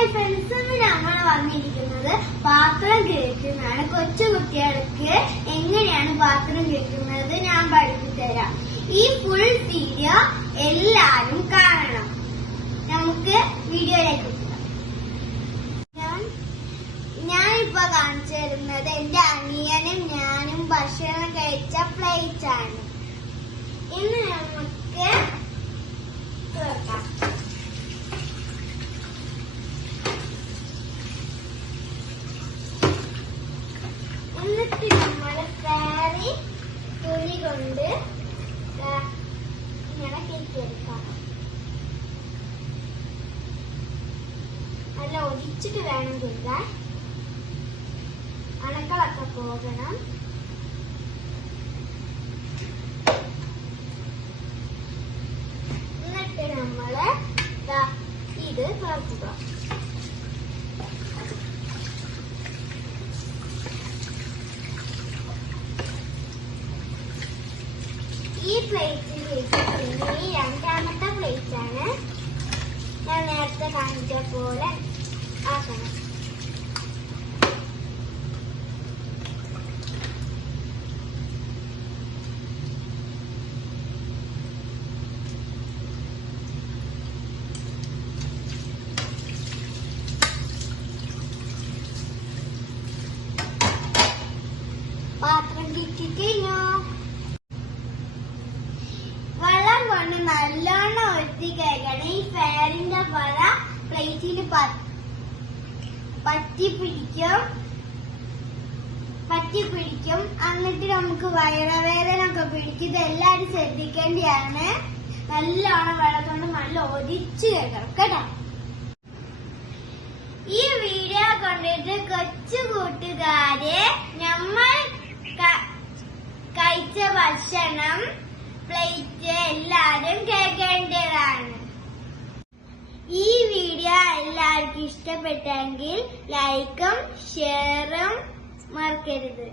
Hi friends ഇന്ന് നമ്മൾ വന്നിരിക്കുന്നത് പാത്രം കേൾക്കുന്നതാണ് കൊച്ചു കുട്ടികൾക്ക് എങ്ങനെയാണ് പാത്രം കേൾക്കുന്നത് ഞാൻ പഠിപ്പിച്ചു തരാം ഈ ഫുൾ വീഡിയോ എല്ലാരും കാണണം. നമുക്ക് വീഡിയോയിലേക്ക് ഞാൻ ഞാനിപ്പോ കാണിച്ചു തരുന്നത് എന്റെ അനിയനും ഞാനും ഭക്ഷണം കഴിച്ച പ്ലേറ്റ് ആണ്. ഇന്ന് നമുക്ക് എന്നിട്ട് നമ്മൾ കയറി തുണി കൊണ്ട് ഇങ്ങനെ കെട്ടിയെടുക്കാം. നല്ല ഒഴിച്ചിട്ട് വേണം കെട്ടാൻ. അണക്കളൊക്കെ പോകണം. എന്നിട്ട് നമ്മൾ ദാ ഇത് തുറക്കുക. ഈ പ്ലേറ്റിലേക്ക് ഈ രണ്ടാമത്തെ പ്ലേറ്റാണ്. ഞാൻ നേരത്തെ കാണിച്ച പോലെ ആക്കണം പാത്രം കിട്ടിക്കഴിഞ്ഞോ വെള്ളം കൊണ്ട് നല്ലോണം ഒഴുത്തി കഴിക്കണം ഈ ഫെയറിന്റെ പല പറ്റി പിടിക്കും. പറ്റി പിടിക്കും. എന്നിട്ട് നമുക്ക് വയറവേദന ഒക്കെ പിടിക്കും ഇതെല്ലാരും ശ്രദ്ധിക്കേണ്ടിയാണ്. നല്ലോണം വെള്ളത്തോണ്ട് നല്ല ഒതിച്ചു കേൾക്കണം കേട്ടോ? ഈ വീഡിയോ കണ്ടിട്ട് കൊച്ചു കൂട്ടുകാരെ നമ്മൾ കഴിച്ച ഭക്ഷണം പ്ലേറ്റ് എല്ലാരും കേൾക്കേണ്ടതാണ് ഈ വീഡിയോ ഇഷ്ടപ്പെട്ടെങ്കിൽ ലൈക്കും ഷെയറും മറക്കരുത്.